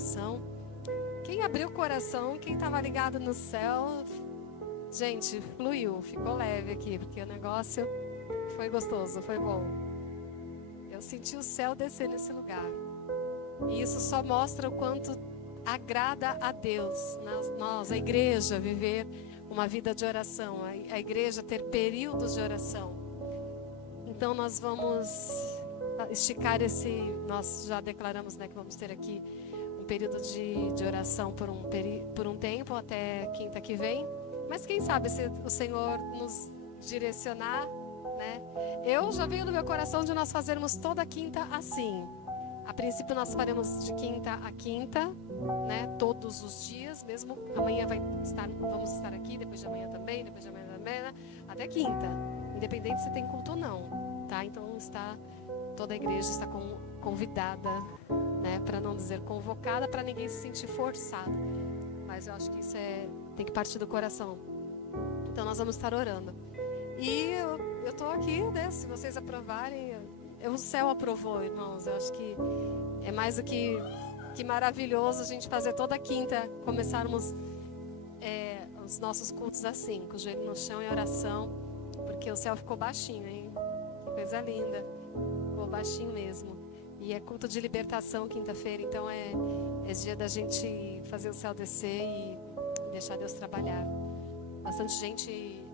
oração. Quem abriu o coração, quem estava ligado no céu, gente, fluiu, ficou leve aqui, porque o negócio foi gostoso, foi bom. Eu senti o céu descer nesse lugar. E isso só mostra o quanto agrada a Deus, nós, a igreja, viver uma vida de oração, a igreja ter períodos de oração. Então nós vamos esticar nós já declaramos, né, que vamos ter aqui um período de oração por um tempo, até quinta que vem. Mas quem sabe se o Senhor nos direcionar, né? Eu já veio no meu coração de nós fazermos toda quinta assim. A princípio nós faremos de quinta a quinta, né? Todos os dias, mesmo amanhã vamos estar aqui, depois de amanhã também, né? Até quinta, independente se tem culto ou não, tá? Então toda a igreja está convidada, né? Para não dizer convocada, para ninguém se sentir forçado. Mas eu acho que isso tem que partir do coração. Então nós vamos estar orando. E eu estou aqui, né? Se vocês aprovarem, o céu aprovou, irmãos. Eu acho que é mais do que maravilhoso a gente fazer toda quinta, começarmos os nossos cultos assim, com o joelho no chão em oração, porque o céu ficou baixinho, hein? Que coisa linda. Ficou baixinho mesmo. E é culto de libertação quinta-feira, então é dia da gente fazer o céu descer e deixar Deus trabalhar. Bastante gente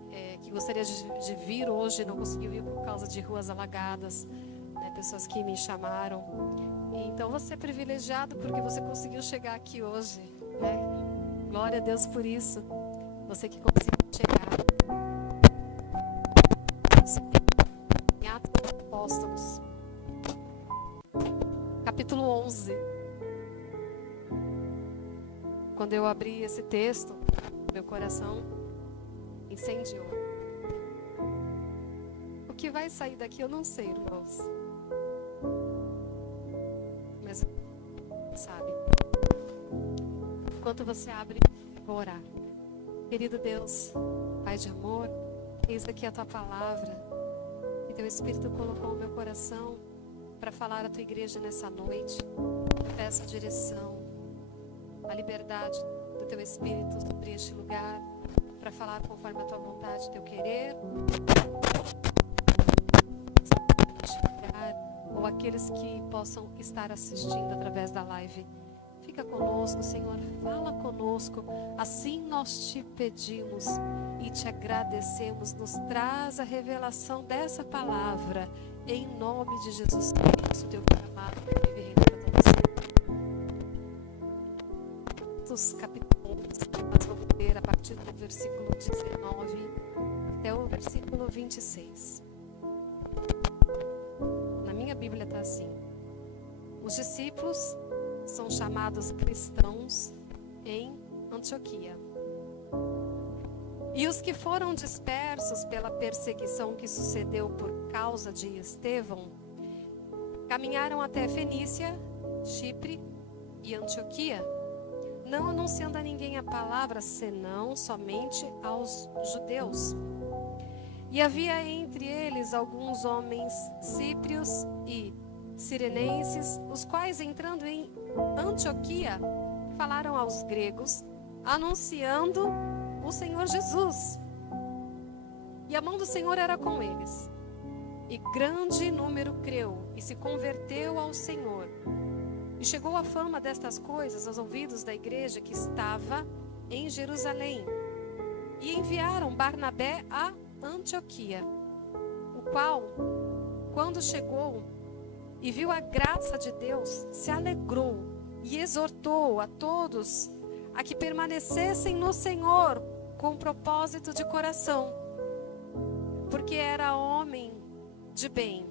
que gostaria de vir hoje não conseguiu vir por causa de ruas alagadas, né? Pessoas que me chamaram. E então você é privilegiado porque você conseguiu chegar aqui hoje, né? Glória a Deus por isso. Você que conseguiu chegar. Em Atos dos Apóstolos, capítulo 11. Quando eu abri esse texto, meu coração incendiou. O que vai sair daqui eu não sei, irmãos. Mas sabe. Enquanto você abre, eu vou orar. Querido Deus, Pai de amor, eis aqui a Tua palavra. Que Teu Espírito colocou no meu coração para falar à Tua igreja nessa noite. Peço a direção, a liberdade do Teu Espírito sobre este lugar, para falar conforme a Tua vontade, Teu querer, ou aqueles que possam estar assistindo através da live. Fica conosco, Senhor, fala conosco, assim nós Te pedimos e Te agradecemos. Nos traz a revelação dessa palavra, em nome de Jesus Cristo, Teu Filho amado, que vive e reina para todo sempre. Capítulo 11, nós vamos ler a partir do versículo 19 até o versículo 26. Na minha Bíblia está assim: os discípulos são chamados cristãos em Antioquia. E os que foram dispersos pela perseguição que sucedeu por causa de Estevão, caminharam até Fenícia, Chipre e Antioquia, não anunciando a ninguém a palavra, senão somente aos judeus. E havia entre eles alguns homens cíprios e cirenenses, os quais, entrando em Antioquia, falaram aos gregos, anunciando o Senhor Jesus. E a mão do Senhor era com eles. E grande número creu e se converteu ao Senhor. E chegou a fama destas coisas aos ouvidos da igreja que estava em Jerusalém. E enviaram Barnabé a Antioquia, o qual, quando chegou e viu a graça de Deus, se alegrou e exortou a todos a que permanecessem no Senhor com propósito de coração, porque era homem de bem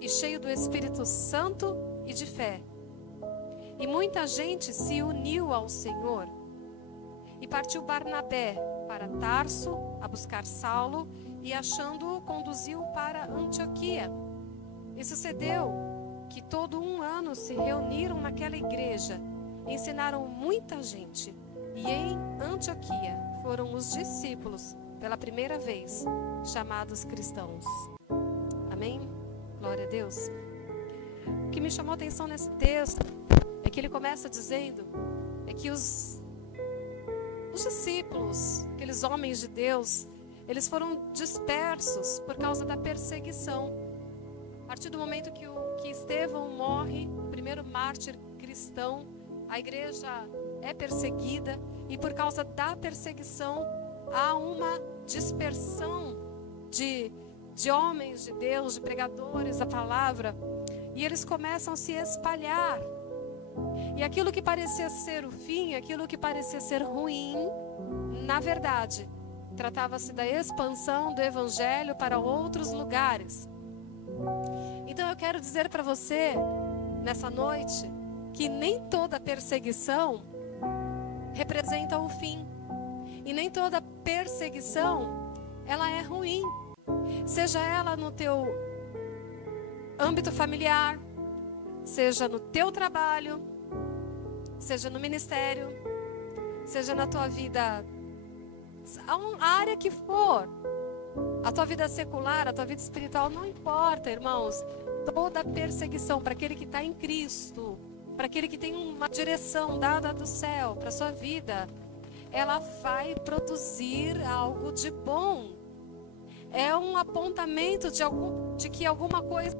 e cheio do Espírito Santo e de fé. E muita gente se uniu ao Senhor. E partiu Barnabé para Tarso a buscar Saulo, e achando-o, conduziu para Antioquia. E sucedeu que todo um ano se reuniram naquela igreja, ensinaram muita gente. E em Antioquia foram os discípulos, pela primeira vez, chamados cristãos. Amém? Glória a Deus. O que me chamou a atenção nesse texto é que ele começa dizendo é que os discípulos, aqueles homens de Deus, eles foram dispersos por causa da perseguição. A partir do momento que Estevão morre, o primeiro mártir cristão, a igreja é perseguida, e por causa da perseguição há uma dispersão de homens de Deus, de pregadores da palavra, e eles começam a se espalhar. E aquilo que parecia ser o fim, aquilo que parecia ser ruim, na verdade, tratava-se da expansão do evangelho para outros lugares. Então eu quero dizer para você, nessa noite, que nem toda perseguição representa o fim. E nem toda perseguição, ela é ruim. Seja ela no teu âmbito familiar, seja no teu trabalho, seja no ministério, seja na tua vida, a área que for, a tua vida secular, a tua vida espiritual, não importa, irmãos. Toda perseguição para aquele que está em Cristo, para aquele que tem uma direção dada do céu para a sua vida, ela vai produzir algo de bom. É um apontamento de que alguma coisa...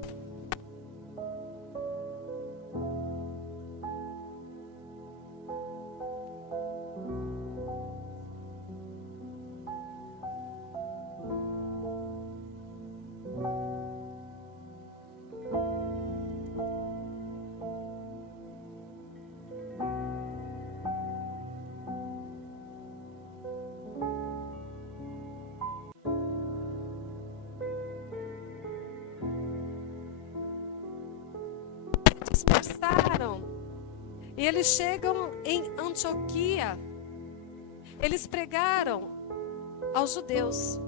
dispersaram. E eles chegam em Antioquia. Eles pregaram aos judeus.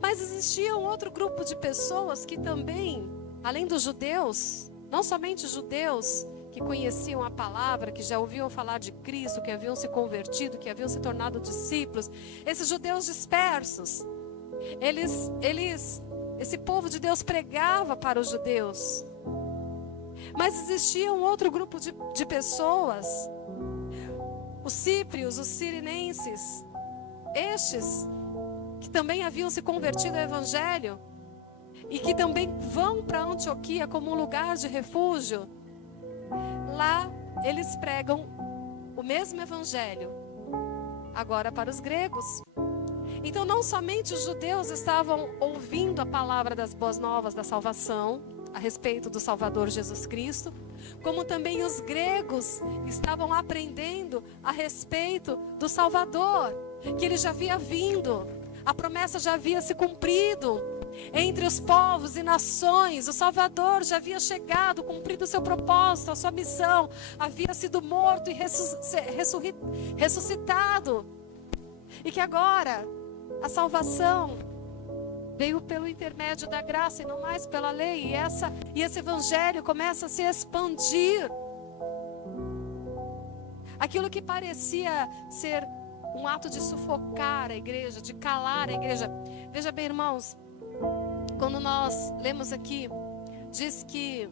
Mas existia um outro grupo de pessoas que também, além dos judeus, não somente judeus que conheciam a palavra, que já ouviam falar de Cristo, que haviam se convertido, que haviam se tornado discípulos, esses judeus dispersos, esse povo de Deus pregava para os judeus. Mas existia um outro grupo de pessoas, os cíprios, os sirinenses, estes que também haviam se convertido ao evangelho e que também vão para Antioquia como um lugar de refúgio. Lá eles pregam o mesmo evangelho, agora para os gregos. Então não somente os judeus estavam ouvindo a palavra das boas novas da salvação, a respeito do Salvador Jesus Cristo, como também os gregos estavam aprendendo a respeito do Salvador, que ele já havia vindo, a promessa já havia se cumprido entre os povos e nações. O Salvador já havia chegado, cumprido o seu propósito, a sua missão, havia sido morto e ressuscitado, e que agora a salvação veio pelo intermédio da graça e não mais pela lei. E esse evangelho começa a se expandir. Aquilo que parecia ser um ato de sufocar a igreja, de calar a igreja. Veja bem, irmãos, quando nós lemos aqui, diz que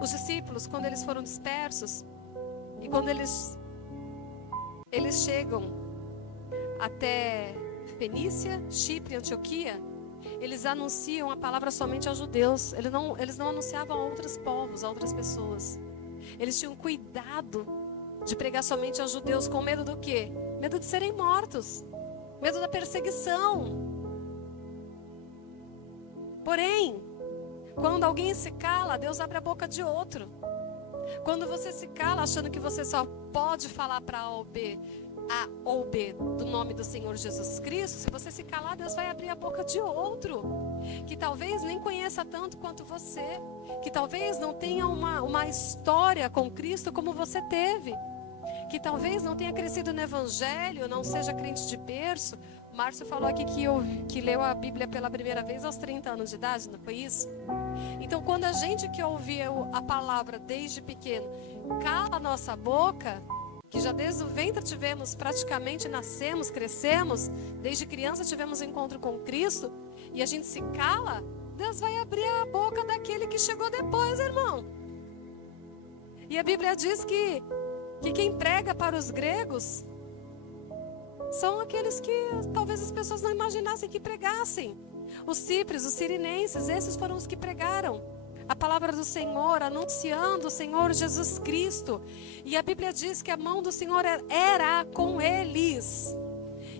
os discípulos, quando eles foram dispersos, e quando eles chegam até Fenícia, Chipre, Antioquia, eles anunciam a palavra somente aos judeus. Eles não anunciavam a outros povos, a outras pessoas. Eles tinham cuidado de pregar somente aos judeus, com medo do quê? Medo de serem mortos, medo da perseguição. Porém, quando alguém se cala, Deus abre a boca de outro. Quando você se cala achando que você só pode falar para A ou B do nome do Senhor Jesus Cristo, se você se calar, Deus vai abrir a boca de outro, que talvez nem conheça tanto quanto você, que talvez não tenha uma história com Cristo como você teve, que talvez não tenha crescido no Evangelho, não seja crente de berço. O Márcio falou aqui que leu a Bíblia pela primeira vez aos 30 anos de idade, não foi isso? Então, quando a gente que ouviu a palavra desde pequeno cala a nossa boca, que já desde o ventre praticamente nascemos, crescemos, desde criança tivemos um encontro com Cristo, e a gente se cala, Deus vai abrir a boca daquele que chegou depois, irmão. E a Bíblia diz que quem prega para os gregos são aqueles que talvez as pessoas não imaginassem que pregassem. Os cíprios, os sirinenses, esses foram os que pregaram a palavra do Senhor, anunciando o Senhor Jesus Cristo. E a Bíblia diz que a mão do Senhor era com eles.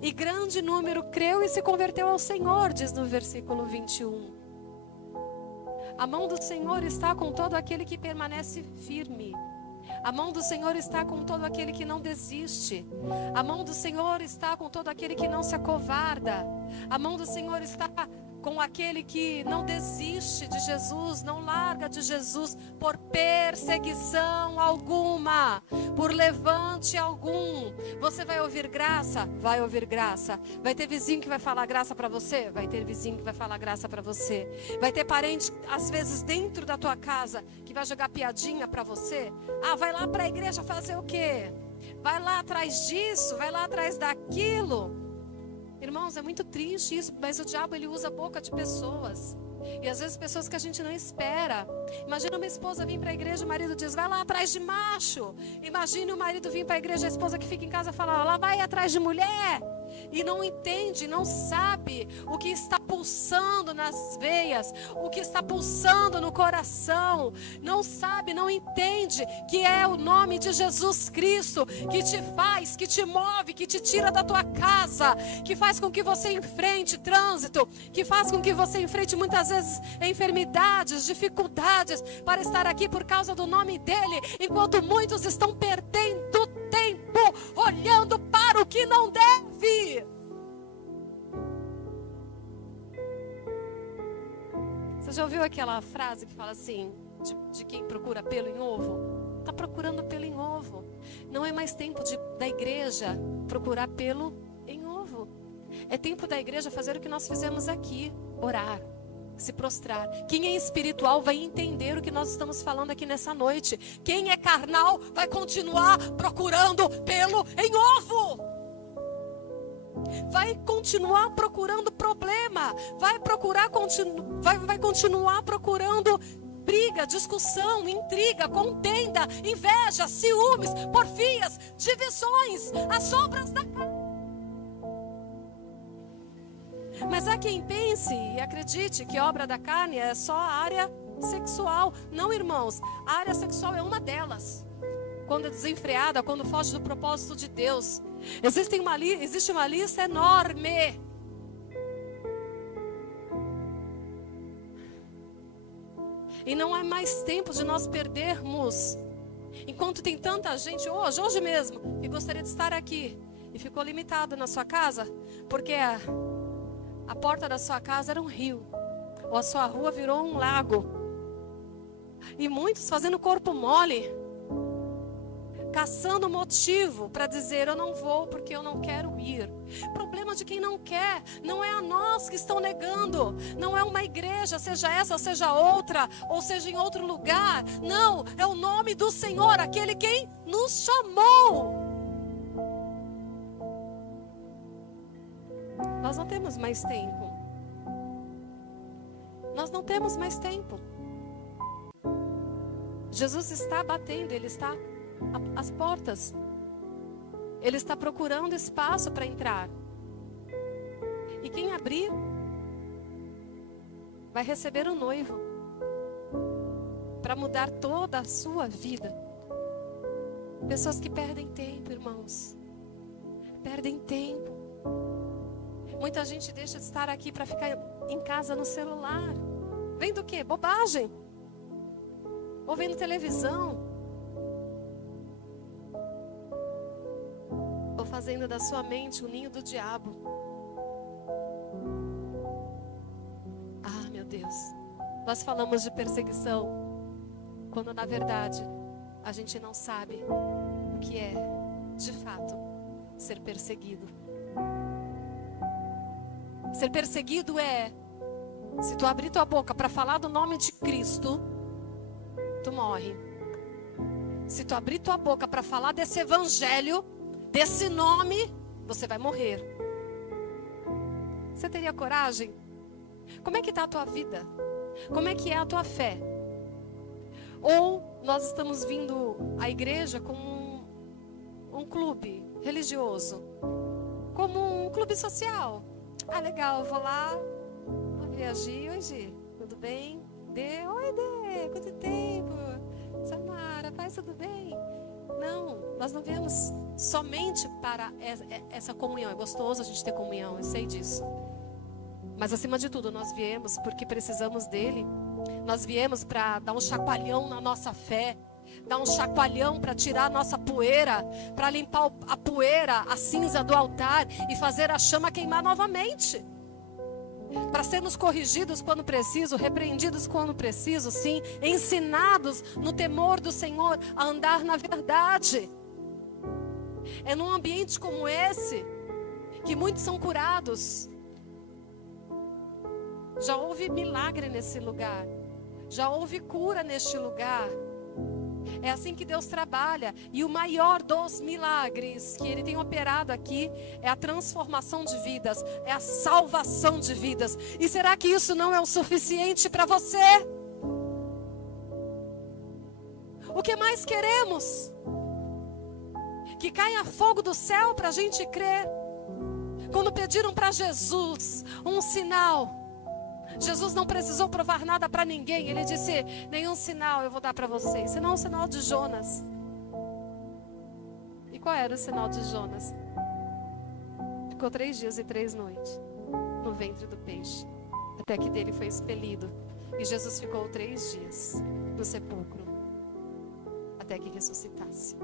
E grande número creu e se converteu ao Senhor, diz no versículo 21. A mão do Senhor está com todo aquele que permanece firme. A mão do Senhor está com todo aquele que não desiste. A mão do Senhor está com todo aquele que não se acovarda. A mão do Senhor está com aquele que não desiste de Jesus, não larga de Jesus por perseguição alguma, por levante algum. Você vai ouvir graça? Vai ouvir graça. Vai ter vizinho que vai falar graça para você? Vai ter vizinho que vai falar graça para você. Vai ter parente, às vezes, dentro da tua casa, que vai jogar piadinha para você. Ah, vai lá para a igreja fazer o quê? Vai lá atrás disso, vai lá atrás daquilo. Irmãos, é muito triste isso, mas o diabo ele usa a boca de pessoas. E às vezes pessoas que a gente não espera. Imagina uma esposa vir para a igreja, o marido diz, vai lá atrás de macho. Imagine o marido vir para a igreja, a esposa que fica em casa fala, lá vai atrás de mulher. E não entende, não sabe o que está pulsando nas veias, o que está pulsando no coração. Não sabe, não entende que é o nome de Jesus Cristo que te faz, que te move, que te tira da tua casa, que faz com que você enfrente trânsito, que faz com que você enfrente muitas vezes enfermidades, dificuldades, para estar aqui por causa do nome dele, enquanto muitos estão perdendo tempo olhando para o que não deve. Você já ouviu aquela frase que fala assim, de quem procura pelo em ovo? Está procurando pelo em ovo. Não é mais tempo da igreja procurar pelo em ovo. É tempo da igreja fazer o que nós fizemos aqui, orar, se prostrar. Quem é espiritual vai entender o que nós estamos falando aqui nessa noite. Quem é carnal vai continuar procurando pelo em ovo. Vai continuar procurando problema. Vai continuar procurando briga, discussão, intriga, contenda, inveja, ciúmes, porfias, divisões, as sombras da carne. Mas há quem pense e acredite que a obra da carne é só a área sexual. Não, irmãos, a área sexual é uma delas. Quando é desenfreada, quando foge do propósito de Deus. Existe uma lista enorme. E não é mais tempo de nós perdermos. Enquanto tem tanta gente hoje mesmo, que gostaria de estar aqui e ficou limitado na sua casa, porque a porta da sua casa era um rio, ou a sua rua virou um lago. E muitos fazendo corpo mole, caçando motivo para dizer, eu não vou porque eu não quero ir. Problema de quem não quer, não é a nós que estão negando, não é uma igreja, seja essa ou seja outra, ou seja em outro lugar. Não, é o nome do Senhor, aquele quem nos chamou. Nós não temos mais tempo. Nós não temos mais tempo. Jesus está batendo, Ele está às portas. Ele está procurando espaço para entrar. E quem abrir, vai receber o noivo. Para mudar toda a sua vida. Pessoas que perdem tempo, irmãos. Perdem tempo. Muita gente deixa de estar aqui para ficar em casa no celular. Vendo o quê? Bobagem. Ou vendo televisão. Ou fazendo da sua mente o ninho do diabo. Ah, meu Deus. Nós falamos de perseguição, quando na verdade a gente não sabe o que é, de fato, ser perseguido. Ser perseguido é, se tu abrir tua boca para falar do nome de Cristo, tu morre. Se tu abrir tua boca para falar desse evangelho, desse nome, você vai morrer. Você teria coragem? Como é que está a tua vida? Como é que é a tua fé? Ou nós estamos vindo à igreja como um clube religioso, como um clube social. Ah, legal, eu vou lá, vou ver a Gi. Oi, Gi, tudo bem? Dê, oi, Dê, quanto tempo? Samara, paz, tudo bem? Não, nós não viemos somente para essa comunhão. É gostoso a gente ter comunhão, eu sei disso. Mas acima de tudo, nós viemos porque precisamos dele. Nós viemos para dar um chacoalhão na nossa fé, dar um chacoalhão para tirar a nossa poeira, para limpar a poeira, a cinza do altar e fazer a chama queimar novamente. Para sermos corrigidos quando preciso, repreendidos quando preciso, sim, ensinados no temor do Senhor a andar na verdade. É num ambiente como esse que muitos são curados. Já houve milagre nesse lugar. Já houve cura neste lugar. É assim que Deus trabalha. E o maior dos milagres que Ele tem operado aqui é a transformação de vidas, é a salvação de vidas. E será que isso não é o suficiente para você? O que mais queremos? Que caia fogo do céu para a gente crer. Quando pediram para Jesus um sinal, Jesus não precisou provar nada para ninguém. Ele disse: nenhum sinal eu vou dar para vocês, senão o sinal de Jonas. E qual era o sinal de Jonas? Ficou 3 dias e 3 noites no ventre do peixe, até que dele foi expelido. E Jesus ficou 3 dias no sepulcro, até que ressuscitasse.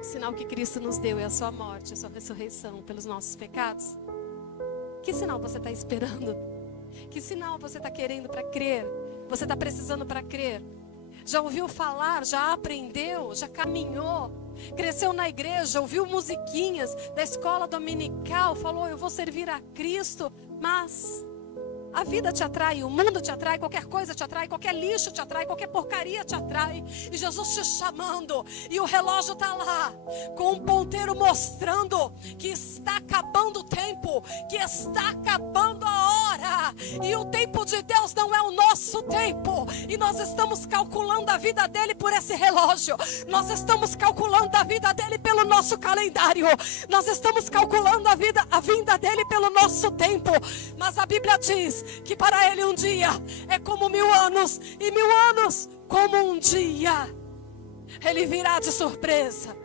O sinal que Cristo nos deu é a sua morte, a sua ressurreição pelos nossos pecados. Que sinal você está esperando? Que sinal você está querendo para crer? Você está precisando para crer? Já ouviu falar? Já aprendeu? Já caminhou? Cresceu na igreja? Ouviu musiquinhas da escola dominical? Falou: eu vou servir a Cristo. Mas a vida te atrai, o mundo te atrai, qualquer coisa te atrai, qualquer lixo te atrai, qualquer porcaria te atrai. E Jesus te chamando, e o relógio está lá, com um ponteiro mostrando que está acabando o tempo, que está acabando a hora. E o tempo de Deus não é o nosso tempo. E nós estamos calculando a vida dele por esse relógio. Nós estamos calculando a vida dele pelo nosso calendário. Nós estamos calculando a vinda dele pelo nosso tempo. Mas a Bíblia diz que para ele um dia é como 1000 anos, e 1000 anos como um dia. Ele virá de surpresa.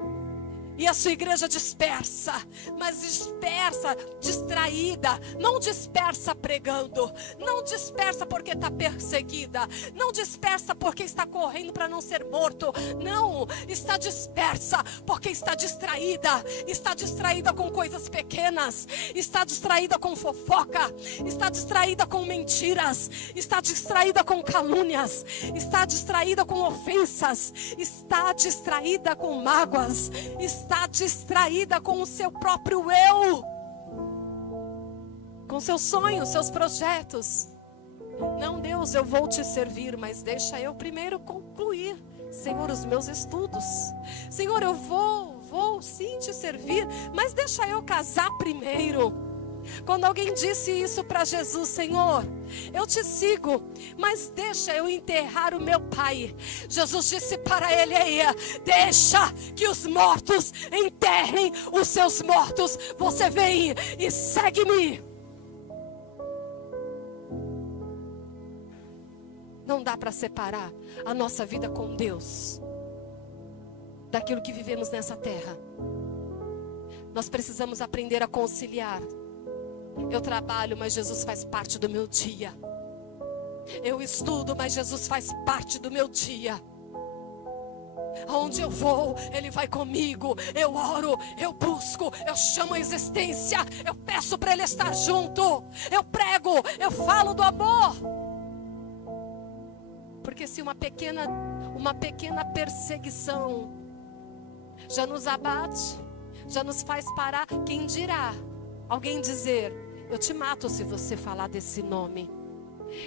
E a sua igreja dispersa, mas dispersa, distraída, não dispersa pregando, não dispersa porque está perseguida, não dispersa porque está correndo para não ser morto, não, está dispersa porque está distraída com coisas pequenas, está distraída com fofoca, está distraída com mentiras, está distraída com calúnias, está distraída com ofensas, está distraída com mágoas, está distraída com o seu próprio eu, com seus sonhos, seus projetos. Não, Deus, eu vou te servir, mas deixa eu primeiro concluir, Senhor, os meus estudos. Senhor, eu vou sim te servir, mas deixa eu casar primeiro. Quando alguém disse isso para Jesus: Senhor, eu te sigo, mas deixa eu enterrar o meu pai. Jesus disse para ele: deixa que os mortos enterrem os seus mortos. Você vem e segue-me. Não dá para separar a nossa vida com Deus daquilo que vivemos nessa terra. Nós precisamos aprender a conciliar. Eu trabalho, mas Jesus faz parte do meu dia. Eu estudo, mas Jesus faz parte do meu dia. Aonde eu vou, Ele vai comigo. Eu oro, eu busco, eu chamo a existência, eu peço para Ele estar junto. Eu prego, eu falo do amor. Porque se uma pequena perseguição já nos abate, já nos faz parar, quem dirá alguém dizer: eu te mato se você falar desse nome.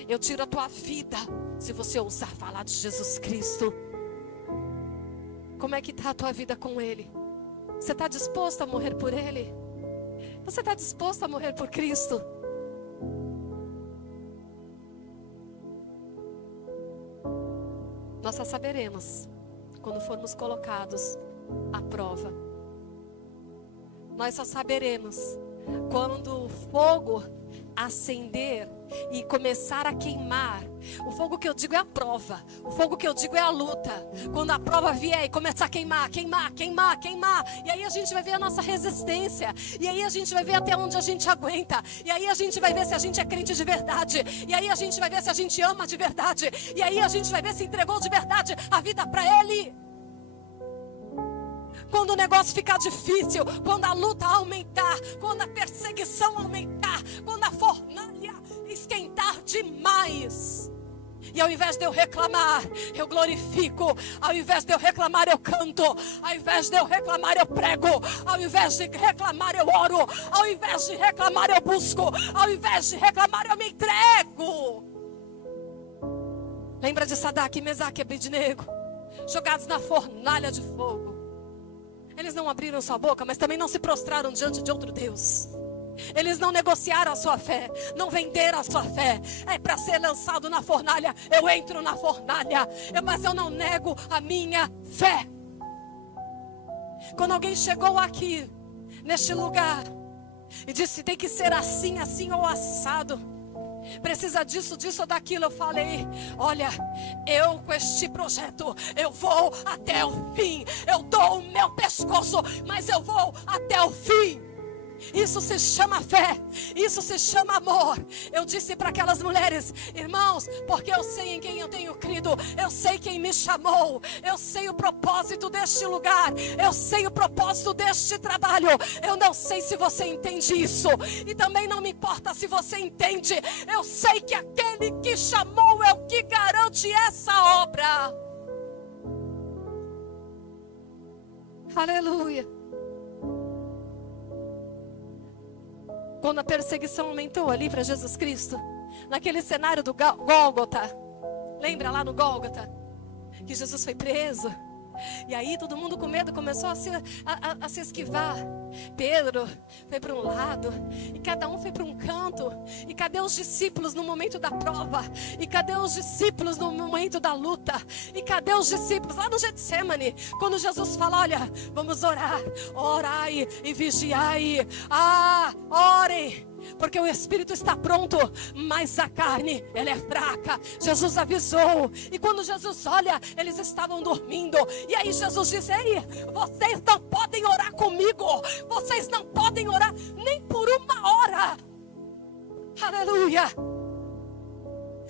Eu tiro a tua vida se você ousar falar de Jesus Cristo. Como é que está a tua vida com Ele? Você está disposto a morrer por Ele? Você está disposto a morrer por Cristo? Nós só saberemos quando formos colocados à prova. Nós só saberemos quando o fogo acender e começar a queimar. O fogo que eu digo é a prova. O fogo que eu digo é a luta. Quando a prova vier e começar a queimar. E aí a gente vai ver a nossa resistência. E aí a gente vai ver até onde a gente aguenta. E aí a gente vai ver se a gente é crente de verdade. E aí a gente vai ver se a gente ama de verdade. E aí a gente vai ver se entregou de verdade a vida para Ele. Quando o negócio ficar difícil, quando a luta aumentar, quando a perseguição aumentar, quando a fornalha esquentar demais. E ao invés de eu reclamar, eu glorifico. Ao invés de eu reclamar, eu canto. Ao invés de eu reclamar, eu prego. Ao invés de reclamar, eu oro. Ao invés de reclamar, eu busco. Ao invés de reclamar, eu me entrego. Lembra de Sadraque, Mesaque e Abednego? Jogados na fornalha de fogo. Eles não abriram sua boca, mas também não se prostraram diante de outro Deus. Eles não negociaram a sua fé, não venderam a sua fé. É para ser lançado na fornalha, eu entro na fornalha, mas eu não nego a minha fé. Quando alguém chegou aqui, neste lugar, e disse, tem que ser assim, assim ou assado, precisa disso, disso ou daquilo, eu falei, olha, eu com este projeto, eu vou até o fim. Eu dou o meu pescoço, mas eu vou até o fim. Isso se chama fé, isso se chama amor. Eu disse para aquelas mulheres, irmãos, porque eu sei em quem eu tenho crido, eu sei quem me chamou, eu sei o propósito deste lugar, eu sei o propósito deste trabalho. Eu não sei se você entende isso, e também não me importa se você entende. Eu sei que aquele que chamou é o que garante essa obra. Aleluia. Quando a perseguição aumentou ali para Jesus Cristo, naquele cenário do Gólgota, lembra lá no Gólgota, que Jesus foi preso, e aí todo mundo com medo começou a se esquivar. Pedro foi para um lado, e cada um foi para um canto. E cadê os discípulos no momento da prova? E cadê os discípulos no momento da luta? E cadê os discípulos lá no Getsemane, quando Jesus fala, olha, vamos orar, orai e vigiai. Orem, porque o espírito está pronto, mas a carne, ela é fraca. Jesus avisou, e quando Jesus olha, eles estavam dormindo. E aí Jesus diz, ei, vocês não podem orar comigo, vocês não podem orar nem por uma hora. Aleluia.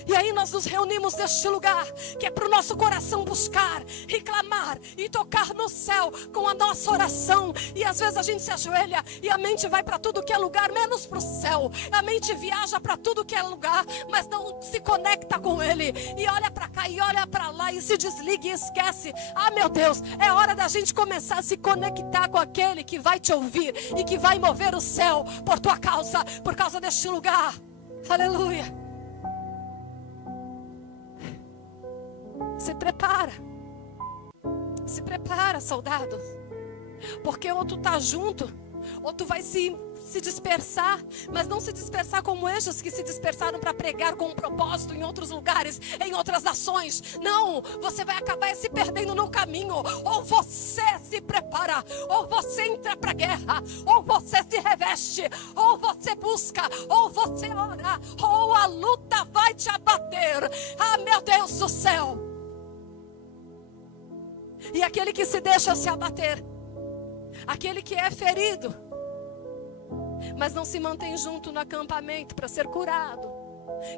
E aí nós nos reunimos neste lugar, que é para o nosso coração buscar, reclamar e tocar no céu com a nossa oração. E às vezes a gente se ajoelha e a mente vai para tudo que é lugar, menos para o céu. A mente viaja para tudo que é lugar, mas não se conecta com Ele. E olha para cá e olha para lá e se desliga e esquece. Ah, meu Deus, é hora da gente começar a se conectar com aquele que vai te ouvir e que vai mover o céu por tua causa, por causa deste lugar. Aleluia. Se prepara, soldado, porque ou tu tá junto, ou tu vai se dispersar, mas não se dispersar como estes que se dispersaram para pregar com um propósito em outros lugares, em outras nações. Não, você vai acabar se perdendo no caminho. Ou você se prepara, ou você entra para a guerra, ou você se reveste, ou você busca, ou você ora, ou a luta vai te abater. Ah, meu Deus do céu. E aquele que se deixa se abater, aquele que é ferido, mas não se mantém junto no acampamento para ser curado,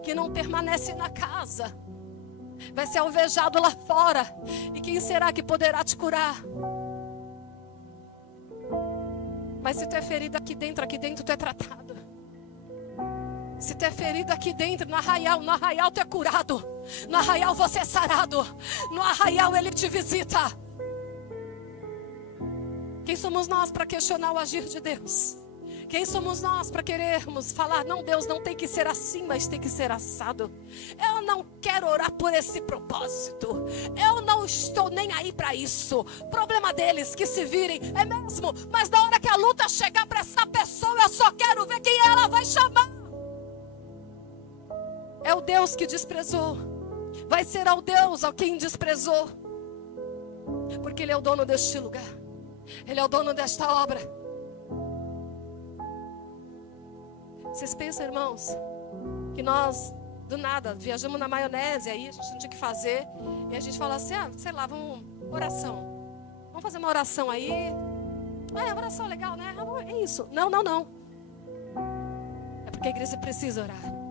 que não permanece na casa, vai ser alvejado lá fora. E quem será que poderá te curar? Mas se tu é ferido aqui dentro tu é tratado. Se tu é ferido aqui dentro, no arraial tu é curado. No arraial você é sarado. No arraial Ele te visita. Quem somos nós para questionar o agir de Deus? Quem somos nós para querermos falar, não, Deus não tem que ser assim, mas tem que ser assado? Eu não quero orar por esse propósito. Eu não estou nem aí para isso. Problema deles, que se virem, é mesmo. Mas na hora que a luta chegar para essa pessoa, eu só quero ver quem ela vai chamar. É o Deus que desprezou vai ser ao Deus a quem desprezou, porque Ele é o dono deste lugar, Ele é o dono desta obra. Vocês pensam, irmãos, que nós do nada viajamos na maionese, aí a gente não tinha o que fazer, e a gente fala assim, sei lá, vamos, vamos fazer uma oração aí. Oração legal, né? É isso. Não. É porque a igreja precisa orar.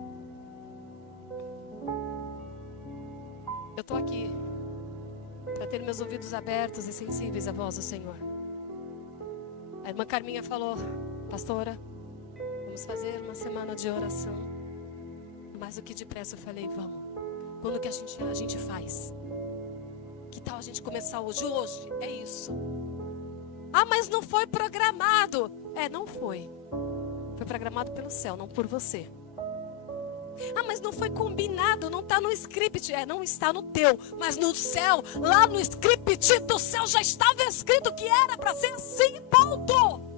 Eu estou aqui para ter meus ouvidos abertos e sensíveis à voz do Senhor. A irmã Carminha falou, pastora, vamos fazer uma semana de oração. Mais do que depressa eu falei, vamos. Quando que a gente faz? Que tal a gente começar hoje? Hoje é isso. Mas não foi programado. Não foi. Foi programado pelo céu, não por você. Mas não foi combinado, não está no script. Não está no teu, mas no céu, lá no script do céu já estava escrito que era para ser assim, ponto.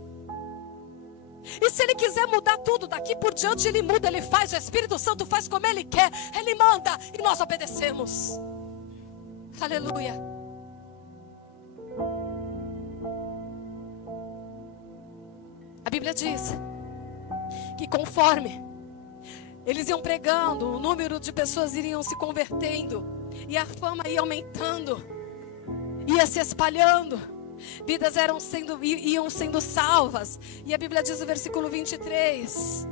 E se Ele quiser mudar tudo daqui por diante, Ele muda, Ele faz. O Espírito Santo faz como Ele quer. Ele manda e nós obedecemos. Aleluia. A Bíblia diz que conforme eles iam pregando, o número de pessoas iriam se convertendo, e a fama ia aumentando, ia se espalhando, vidas iam sendo salvas. E a Bíblia diz no versículo 23,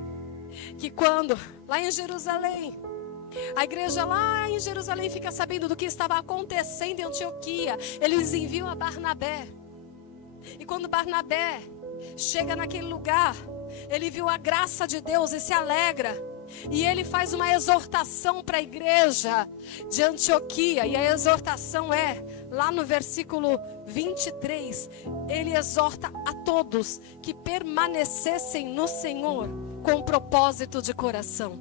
que quando, lá em Jerusalém, a igreja lá em Jerusalém fica sabendo do que estava acontecendo em Antioquia, eles enviam a Barnabé. E quando Barnabé chega naquele lugar, ele viu a graça de Deus e se alegra. E ele faz uma exortação para a igreja de Antioquia. E a exortação lá no versículo 23, ele exorta a todos que permanecessem no Senhor com propósito de coração.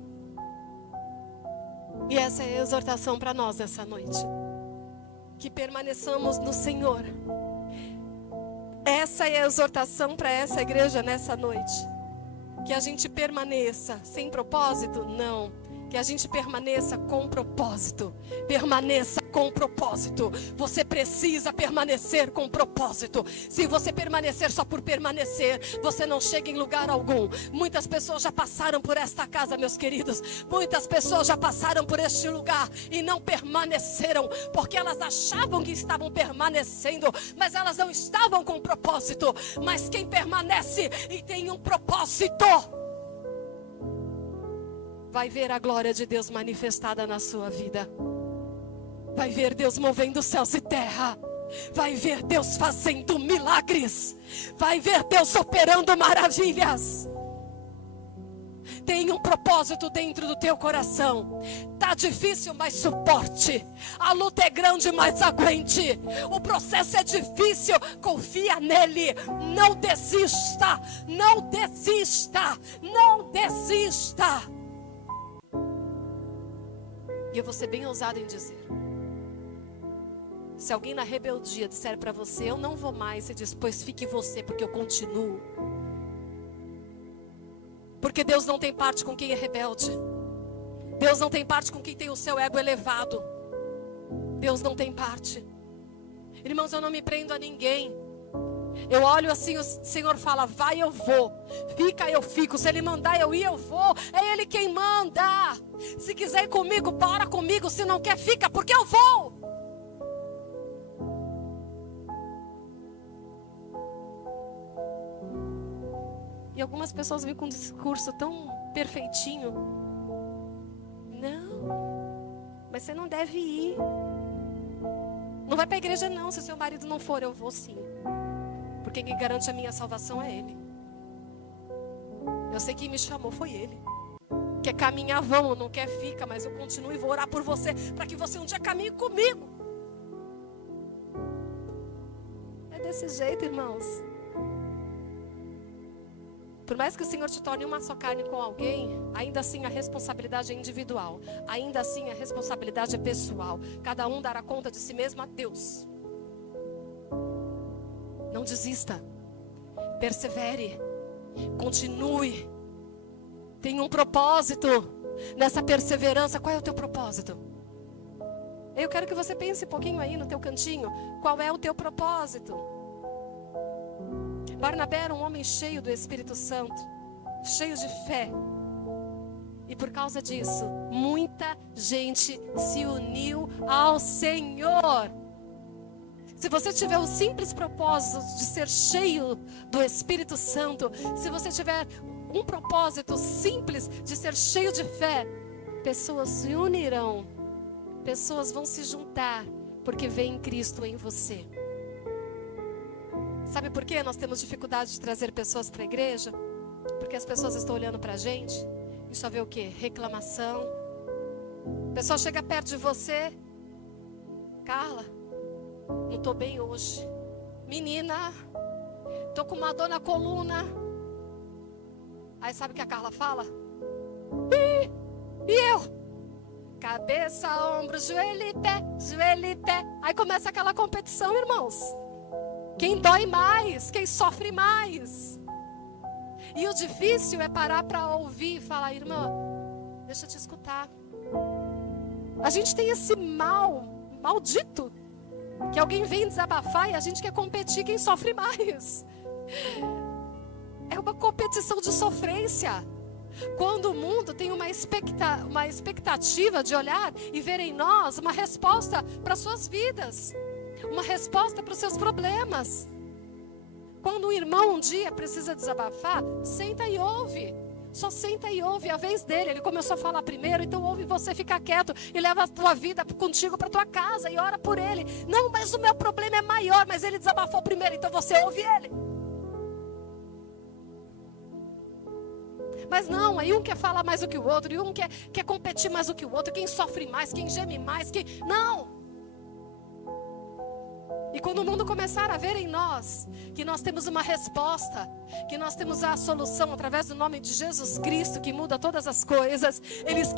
E essa é a exortação para nós nessa noite. Que permaneçamos no Senhor. Essa é a exortação para essa igreja nessa noite. Que a gente permaneça sem propósito? Não. Que a gente permaneça com propósito. Permaneça com propósito. Você precisa permanecer com propósito. Se você permanecer só por permanecer, você não chega em lugar algum. Muitas pessoas já passaram por esta casa, meus queridos. Muitas pessoas já passaram por este lugar e não permaneceram, porque elas achavam que estavam permanecendo, mas elas não estavam com propósito. Mas quem permanece e tem um propósito, vai ver a glória de Deus manifestada na sua vida. Vai ver Deus movendo céus e terra. Vai ver Deus fazendo milagres. Vai ver Deus operando maravilhas. Tem um propósito dentro do teu coração. Tá difícil, mas suporte. A luta é grande, mas aguente. O processo é difícil, confia nele. Não desista. Não desista. Não desista. E eu vou ser bem ousada em dizer, se alguém na rebeldia disser para você, eu não vou mais, você diz, pois fique você, porque eu continuo. Porque Deus não tem parte com quem é rebelde. Deus não tem parte com quem tem o seu ego elevado. Deus não tem parte. Irmãos, eu não me prendo a ninguém. Eu olho assim, o Senhor fala, vai, eu vou. Fica, eu fico. Se Ele mandar eu ir, eu vou. É Ele quem manda. Se quiser ir comigo, para comigo. Se não quer, fica, porque eu vou. E algumas pessoas vêm com um discurso tão perfeitinho. Não, mas você não deve ir. Não vai para a igreja não, se o seu marido não for, eu vou sim. Porque quem garante a minha salvação é Ele. Eu sei que quem me chamou foi Ele. Quer caminhar, vão, não quer, fica. Mas eu continuo e vou orar por você, para que você um dia caminhe comigo. É desse jeito, irmãos. Por mais que o Senhor te torne uma só carne com alguém, ainda assim a responsabilidade é individual. Ainda assim a responsabilidade é pessoal. Cada um dará conta de si mesmo a Deus. Não desista. Persevere. Continue. Tenha um propósito nessa perseverança. Qual é o teu propósito? Eu quero que você pense um pouquinho aí no teu cantinho. Qual é o teu propósito? Barnabé era um homem cheio do Espírito Santo, cheio de fé. E por causa disso, muita gente se uniu ao Senhor. Se você tiver o simples propósito de ser cheio do Espírito Santo, se você tiver um propósito simples de ser cheio de fé, pessoas se unirão, pessoas vão se juntar, porque vem Cristo em você. Sabe por que nós temos dificuldade de trazer pessoas para a igreja? Porque as pessoas estão olhando para a gente e só vê o quê? Reclamação. A pessoa chega perto de você, Carla, não estou bem hoje. Menina, estou com uma dor na coluna. Aí sabe o que a Carla fala? E eu? Cabeça, ombro, joelho e pé, joelho e pé. Aí começa aquela competição, irmãos. Quem dói mais, quem sofre mais. E o difícil é parar para ouvir e falar, irmã, deixa eu te escutar. A gente tem esse maldito, que alguém vem desabafar e a gente quer competir quem sofre mais. É uma competição de sofrência. Quando o mundo tem uma expectativa de olhar e ver em nós uma resposta para suas vidas, uma resposta para os seus problemas. Quando um irmão um dia precisa desabafar, senta e ouve. Só senta e ouve a vez dele. Ele começou a falar primeiro, então ouve você, fica quieto e leva a tua vida contigo para tua casa e ora por ele. Não, mas o meu problema é maior, mas ele desabafou primeiro, então você ouve ele. Mas não, aí um quer falar mais do que o outro, e um quer competir mais do que o outro, quem sofre mais, quem geme mais, quem... Não! E quando o mundo começar a ver em nós que nós temos uma resposta, que nós temos a solução através do nome de Jesus Cristo, que muda todas as coisas, eles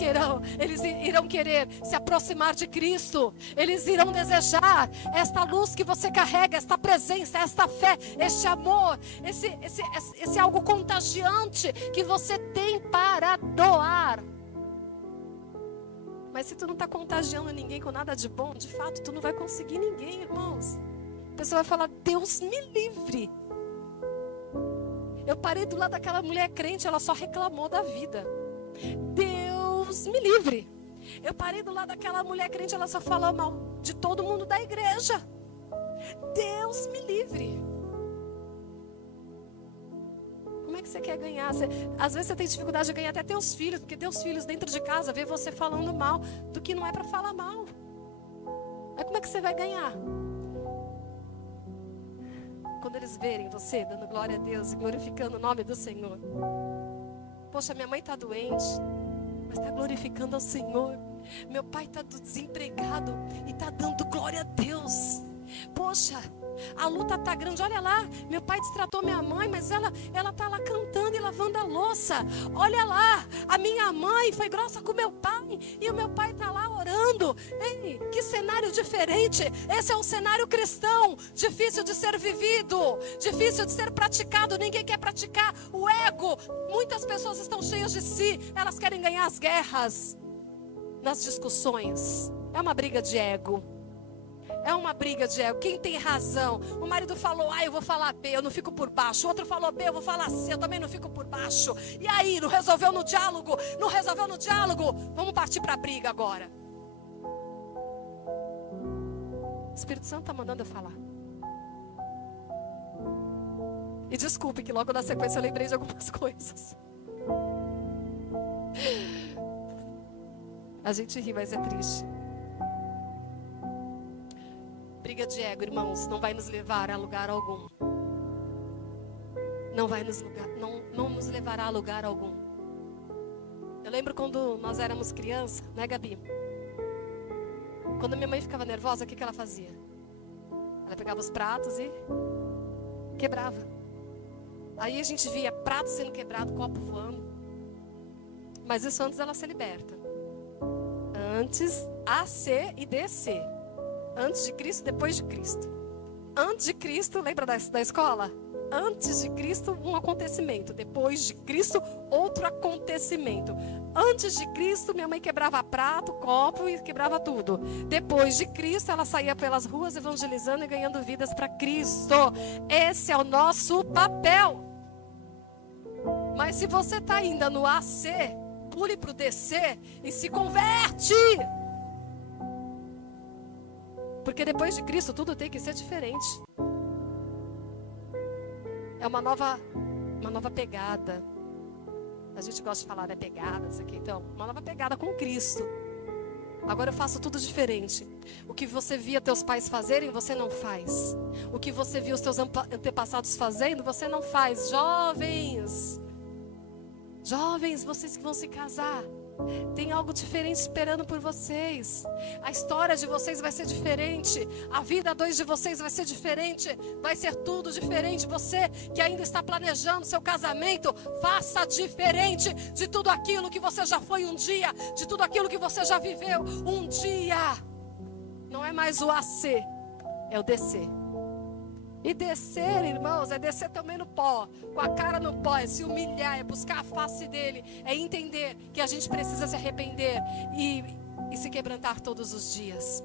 irão querer se aproximar de Cristo, eles irão desejar esta luz que você carrega, esta presença, esta fé, este amor, esse algo contagiante que você tem para doar. Mas se tu não está contagiando ninguém com nada de bom, de fato, tu não vai conseguir ninguém, irmãos. A pessoa vai falar, Deus me livre. Eu parei do lado daquela mulher crente, ela só reclamou da vida. Deus me livre. Eu parei do lado daquela mulher crente, ela só falou mal de todo mundo da igreja. Deus me livre. Como é que você quer ganhar? Às vezes você tem dificuldade de ganhar até teus filhos, porque teus filhos dentro de casa vê você falando mal do que não é para falar mal. Aí como é que você vai ganhar? Quando eles verem você dando glória a Deus e glorificando o nome do Senhor. Poxa, minha mãe está doente, mas está glorificando ao Senhor. Meu pai está desempregado e está dando glória a Deus. Poxa, a luta está grande, olha lá, meu pai destratou minha mãe, mas ela está lá cantando e lavando a louça. Olha lá, a minha mãe foi grossa com meu pai e o meu pai está lá orando. Ei, que cenário diferente. Esse é um cenário cristão, difícil de ser vivido, difícil de ser praticado. Ninguém quer praticar o ego. Muitas pessoas estão cheias de si, elas querem ganhar as guerras nas discussões. É uma briga de ego. É uma briga de ego. Quem tem razão? O marido falou A, eu vou falar B, eu não fico por baixo. O outro falou B, eu vou falar C, eu também não fico por baixo. E aí, não resolveu no diálogo? Não resolveu no diálogo? Vamos partir para a briga agora. O Espírito Santo está mandando eu falar. E desculpe que logo na sequência eu lembrei de algumas coisas. A gente ri, mas é triste. Briga de ego, irmãos, não vai nos levar a lugar algum. Não nos levará a lugar algum. Eu lembro quando nós éramos criança, né, Gabi? Quando minha mãe ficava nervosa, o que ela fazia? Ela pegava os pratos e quebrava. Aí a gente via prato sendo quebrado, copo voando. Mas isso antes ela ser liberta. Antes A, C e D, C. Antes de Cristo, depois de Cristo. Antes de Cristo, lembra da escola? Antes de Cristo, um acontecimento. Depois de Cristo, outro acontecimento. Antes de Cristo, minha mãe quebrava prato, copo e quebrava tudo. Depois de Cristo, ela saía pelas ruas evangelizando e ganhando vidas para Cristo. Esse é o nosso papel. Mas se você está ainda no AC, pule para o DC e se converte. Porque depois de Cristo tudo tem que ser diferente. É uma nova pegada. A gente gosta de falar, né, pegada, isso aqui. Então, uma nova pegada com Cristo. Agora eu faço tudo diferente. O que você via teus pais fazerem, você não faz. O que você viu os teus antepassados fazendo, você não faz. Jovens, vocês que vão se casar, tem algo diferente esperando por vocês. A história de vocês vai ser diferente. A vida a dois de vocês vai ser diferente. Vai ser tudo diferente. Você que ainda está planejando seu casamento, faça diferente de tudo aquilo que você já foi um dia, de tudo aquilo que você já viveu um dia. Não é mais o AC, é o DC. E descer, irmãos, é descer também no pó, com a cara no pó, é se humilhar, é buscar a face dele, é entender que a gente precisa se arrepender e se quebrantar todos os dias.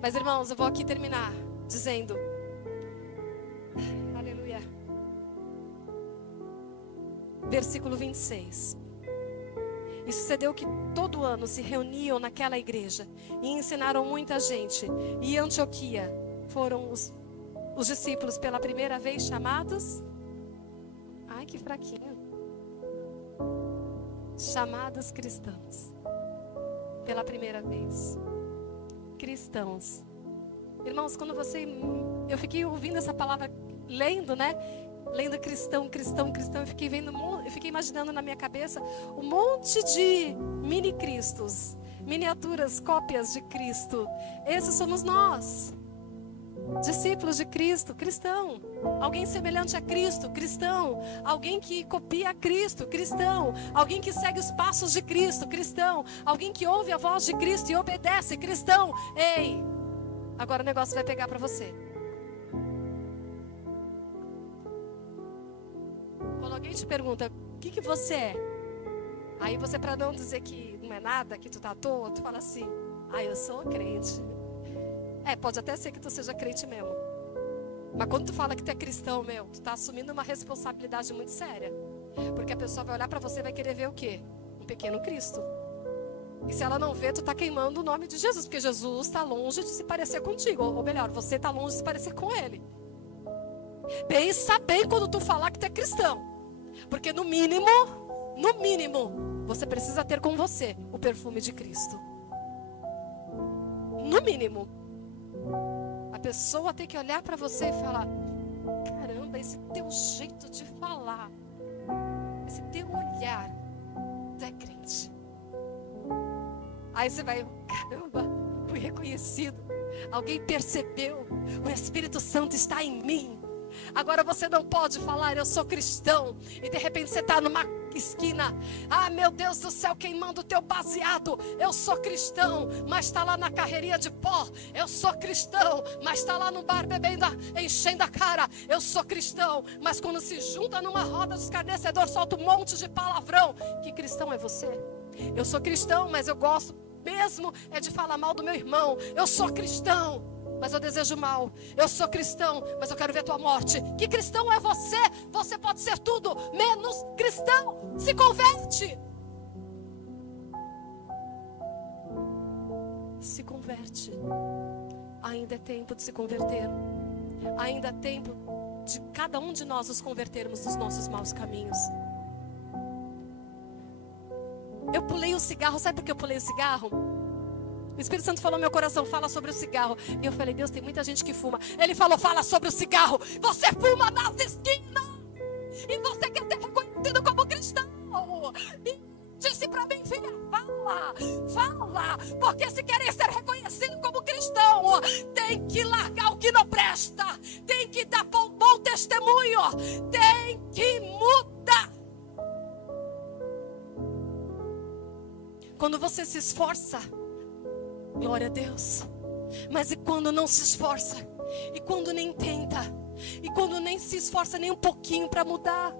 Mas, irmãos, eu vou aqui terminar dizendo, aleluia, versículo 26. E sucedeu que todo ano se reuniam naquela igreja e ensinaram muita gente. E em Antioquia foram os discípulos pela primeira vez chamados. Ai, que fraquinho. Chamados cristãos. Pela primeira vez. Cristãos. Irmãos, quando eu fiquei ouvindo essa palavra, lendo, né? Lendo cristão. Eu fiquei imaginando na minha cabeça um monte de mini cristos, miniaturas, cópias de Cristo. Esses somos nós. Discípulos de Cristo, cristão. Alguém semelhante a Cristo, cristão. Alguém que copia a Cristo, cristão. Alguém que segue os passos de Cristo, cristão. Alguém que ouve a voz de Cristo e obedece, cristão. Ei, agora o negócio vai pegar para você. Quando alguém te pergunta, o que você é? Aí você, para não dizer que não é nada, que tu tá à toa, tu fala assim, eu sou crente. Pode até ser que tu seja crente mesmo. Mas quando tu fala que tu é cristão, tu tá assumindo uma responsabilidade muito séria. Porque a pessoa vai olhar pra você e vai querer ver o quê? Um pequeno Cristo. E se ela não vê, tu tá queimando o nome de Jesus. Porque Jesus tá longe de se parecer contigo. Ou melhor, você tá longe de se parecer com ele. Pensa bem quando tu falar que tu é cristão. Porque no mínimo, você precisa ter com você o perfume de Cristo. No mínimo. A pessoa tem que olhar para você e falar, caramba, esse teu jeito de falar, esse teu olhar, tu é crente. Aí você vai, caramba, fui reconhecido. Alguém percebeu, o Espírito Santo está em mim. Agora você não pode falar, eu sou cristão, e de repente você está numa esquina, meu Deus do céu, queimando o teu baseado. Eu sou cristão, mas está lá na carreirinha de pó. Eu sou cristão, mas está lá no bar bebendo, enchendo a cara. Eu sou cristão, mas quando se junta numa roda de escarnecedor, solta um monte de palavrão. Que cristão é você? Eu sou cristão, mas eu gosto mesmo é de falar mal do meu irmão. Eu sou cristão, mas eu desejo mal. Eu sou cristão, mas eu quero ver tua morte. Que cristão é você? Você pode ser tudo menos cristão. Se converte. Se converte. Ainda é tempo de se converter. Ainda é tempo de cada um de nós nos convertermos dos nossos maus caminhos. Eu pulei o cigarro. Sabe por que eu pulei o cigarro? O Espírito Santo falou no meu coração, fala sobre o cigarro. E eu falei, Deus, tem muita gente que fuma. Ele falou, fala sobre o cigarro. Você fuma nas esquinas. E você quer ser reconhecido como cristão. E disse pra mim, filha, fala. Porque se querem ser reconhecido como cristão, tem que largar o que não presta. Tem que dar bom testemunho. Tem que mudar. Quando você se esforça, glória a Deus. Mas e quando não se esforça? E quando nem tenta? E quando nem se esforça nem um pouquinho para mudar?